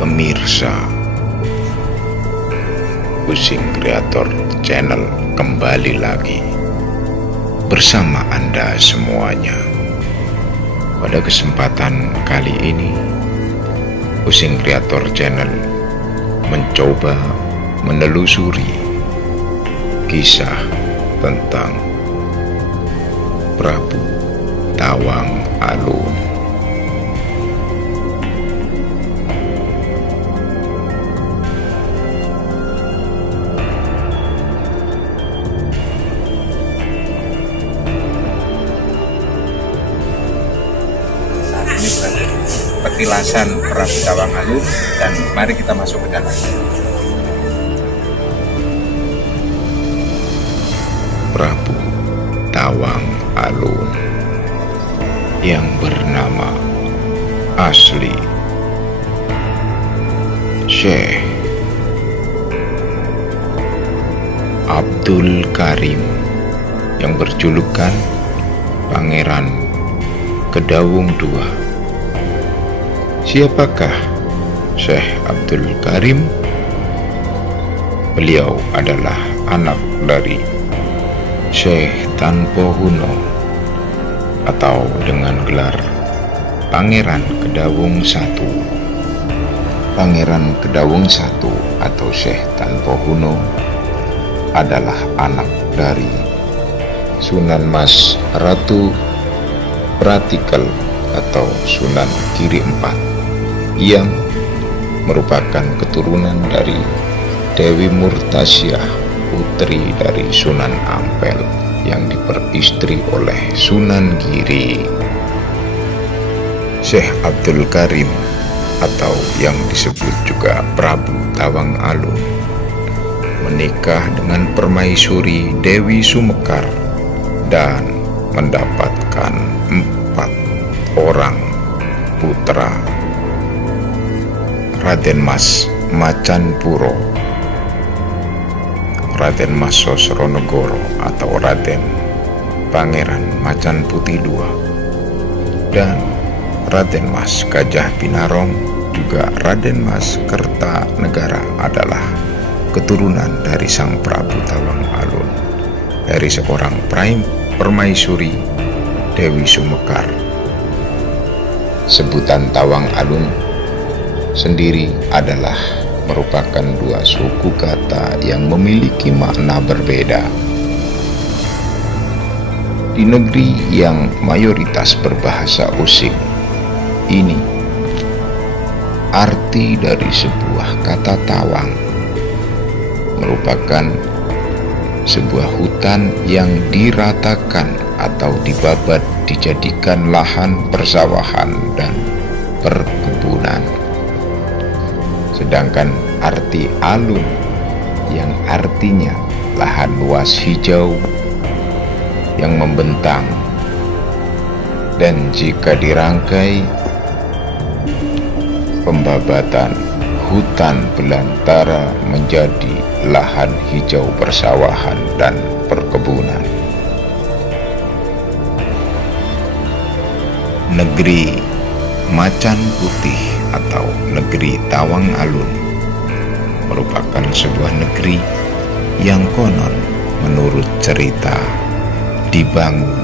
Pemirsa, Pusing Kreator Channel kembali lagi bersama Anda semuanya. Pada kesempatan kali ini, Pusing Kreator Channel mencoba menelusuri kisah tentang Prabu Tawang Alun. Ini berada di petilasan Prabu Tawang Alun, dan mari kita masuk ke dalam. Prabu Tawang Alun yang bernama asli Syekh Abdul Karim, yang berjulukan Pangeran Kedawung II. Siapakah Syekh Abdul Karim? Beliau adalah anak dari Syekh Tanpohuno, atau dengan gelar Pangeran Kedawung I. Pangeran Kedawung I atau Syekh Tanpohuno adalah anak dari Sunan Mas Ratu Pratikel atau Sunan Giri IV, yang merupakan keturunan dari Dewi Murtasyah, putri dari Sunan Ampel yang diperistri oleh Sunan Giri. Syekh Abdul Karim atau yang disebut juga Prabu Tawang Alun menikah dengan permaisuri Dewi Sumekar dan mendapatkan 4 orang putra: Raden Mas Macanpuro, Raden Mas Sosronegoro atau Raden Pangeran Macan Putih II, dan Raden Mas Gajah Pinarong, juga Raden Mas Kertanegara adalah keturunan dari sang Prabu Tawang Alun, dari seorang permaisuri Dewi Sumekar. Sebutan Tawang Alun sendiri adalah merupakan 2 suku kata yang memiliki makna berbeda. Di negeri yang mayoritas berbahasa Osing ini, arti dari sebuah kata tawang merupakan sebuah hutan yang diratakan atau dibabat dijadikan lahan persawahan dan perkebunan. Sedangkan arti alun yang artinya lahan luas hijau yang membentang, dan jika dirangkai pembabatan hutan belantara menjadi lahan hijau persawahan dan perkebunan. Negeri Macan Putih atau negeri Tawang Alun merupakan sebuah negeri yang konon menurut cerita dibangun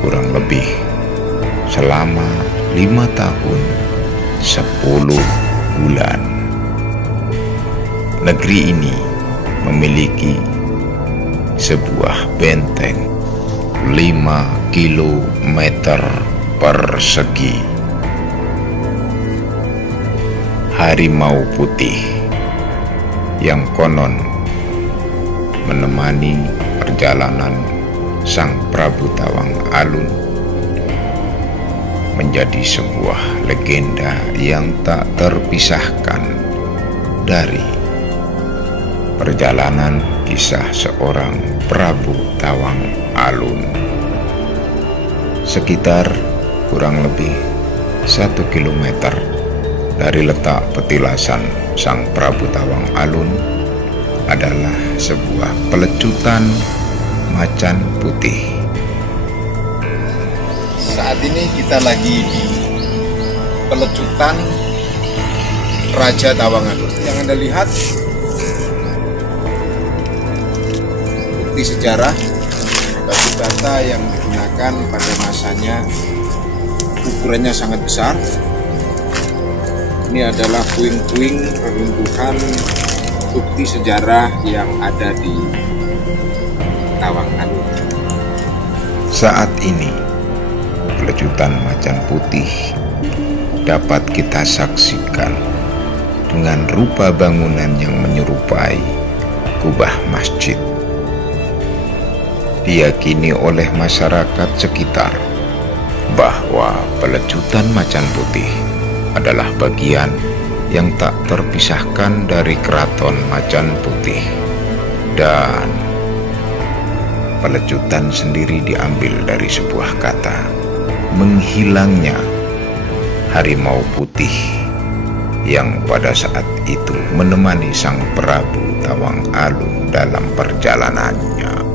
kurang lebih selama 5 tahun 10 bulan. Negeri ini memiliki sebuah benteng 5 kilometer persegi. Harimau putih yang konon menemani perjalanan sang Prabu Tawang Alun menjadi sebuah legenda yang tak terpisahkan dari perjalanan kisah seorang Prabu Tawang Alun. Sekitar kurang lebih 1 kilometer dari letak petilasan sang Prabu Tawang Alun adalah sebuah pelecutan macan putih. Saat ini kita lagi di pelecutan Raja Tawangan. Yang Anda lihat bukti sejarah batu bata yang digunakan pada masanya, ukurannya sangat besar. Ini adalah puing-puing reruntuhan bukti sejarah yang ada di Tawangan. Saat ini, pelecutan macan putih dapat kita saksikan dengan rupa bangunan yang menyerupai kubah masjid. Diyakini oleh masyarakat sekitar bahwa pelecutan macan putih adalah bagian yang tak terpisahkan dari keraton Macan Putih, dan pelecutan sendiri diambil dari sebuah kata, menghilangnya harimau putih yang pada saat itu menemani sang Prabu Tawang Alun dalam perjalanannya.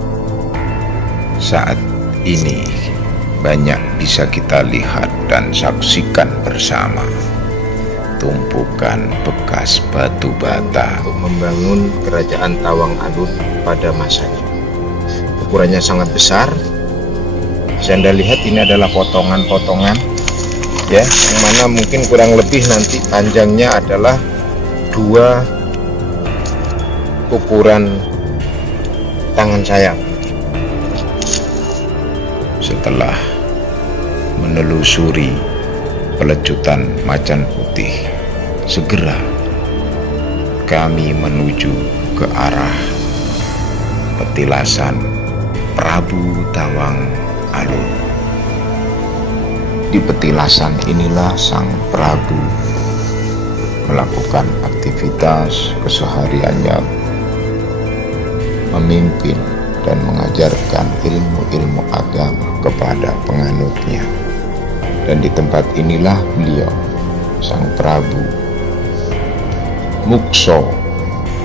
Saat ini banyak bisa kita lihat dan saksikan bersama tumpukan bekas batu bata untuk membangun kerajaan Tawang Alun pada masanya. Ukurannya sangat besar. Bisa Anda lihat ini adalah potongan-potongan, ya, yang mana mungkin kurang lebih nanti panjangnya adalah 2 ukuran tangan saya. Setelah menelusuri pelecutan macan putih, segera kami menuju ke arah petilasan Prabu Tawang Alun. Di petilasan inilah sang Prabu melakukan aktivitas kesehariannya, memimpin dan mengajarkan ilmu-ilmu agama kepada penganutnya. Dan di tempat inilah beliau, sang Prabu, mukso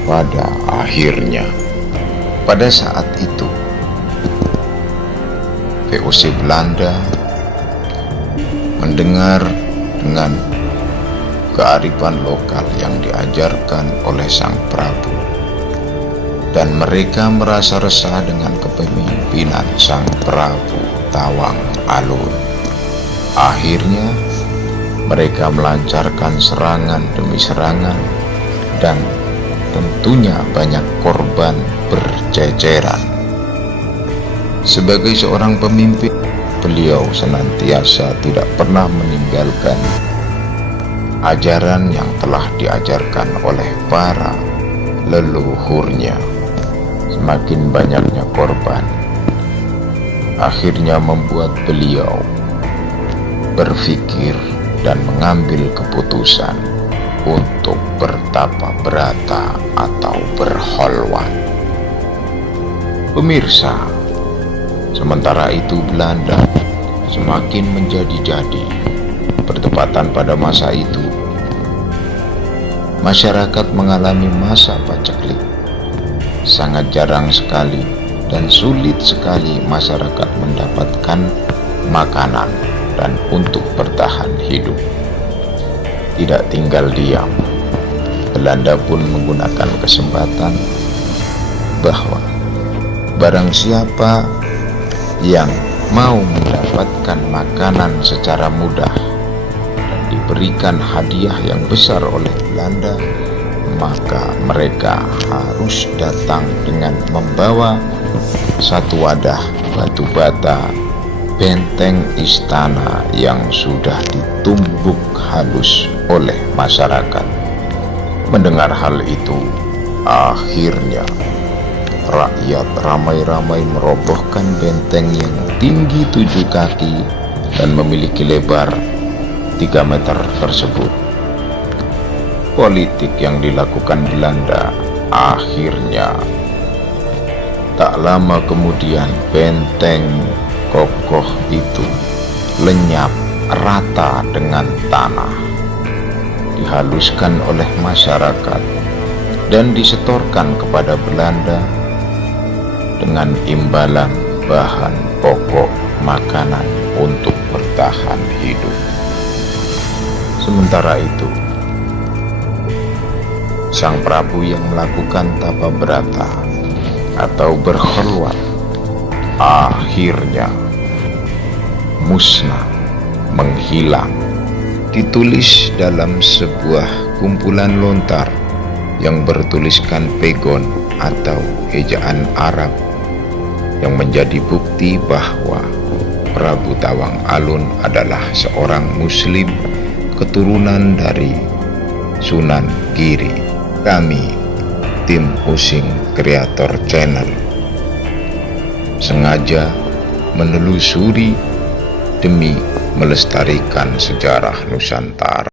pada akhirnya. Pada saat itu, VOC Belanda mendengar dengan kearifan lokal yang diajarkan oleh sang Prabu, dan mereka merasa resah dengan kepemimpinan sang Prabu Tawang Alun. Akhirnya mereka melancarkan serangan demi serangan, dan tentunya banyak korban berceceran. Sebagai seorang pemimpin, beliau senantiasa tidak pernah meninggalkan ajaran yang telah diajarkan oleh para leluhurnya. Semakin banyaknya korban akhirnya membuat beliau berpikir dan mengambil keputusan untuk bertapa berata atau berholwat. Pemirsa, sementara itu Belanda semakin menjadi-jadi. Bertepatan pada masa itu, masyarakat mengalami masa paceklik. Sangat jarang sekali dan sulit sekali masyarakat mendapatkan makanan dan untuk bertahan hidup. Tidak tinggal diam, Belanda pun menggunakan kesempatan bahwa barang siapa yang mau mendapatkan makanan secara mudah dan diberikan hadiah yang besar oleh Belanda, maka mereka harus datang dengan membawa satu wadah batu bata benteng istana yang sudah ditumbuk halus oleh masyarakat. Mendengar hal itu, akhirnya rakyat ramai-ramai merobohkan benteng yang tinggi 7 kaki dan memiliki lebar 3 meter tersebut. Politik yang dilakukan Belanda akhirnya tak lama kemudian benteng kokoh itu lenyap rata dengan tanah, dihaluskan oleh masyarakat dan disetorkan kepada Belanda dengan imbalan bahan pokok makanan untuk bertahan hidup. Sementara itu, Sang Prabu yang melakukan tapa berata atau berkhulwat akhirnya musnah, menghilang. Ditulis dalam sebuah kumpulan lontar yang bertuliskan pegon atau ejaan Arab, yang menjadi bukti bahwa Prabu Tawang Alun adalah seorang muslim keturunan dari Sunan Giri. Kami, tim Using Kreator Channel, sengaja menelusuri demi melestarikan sejarah Nusantara.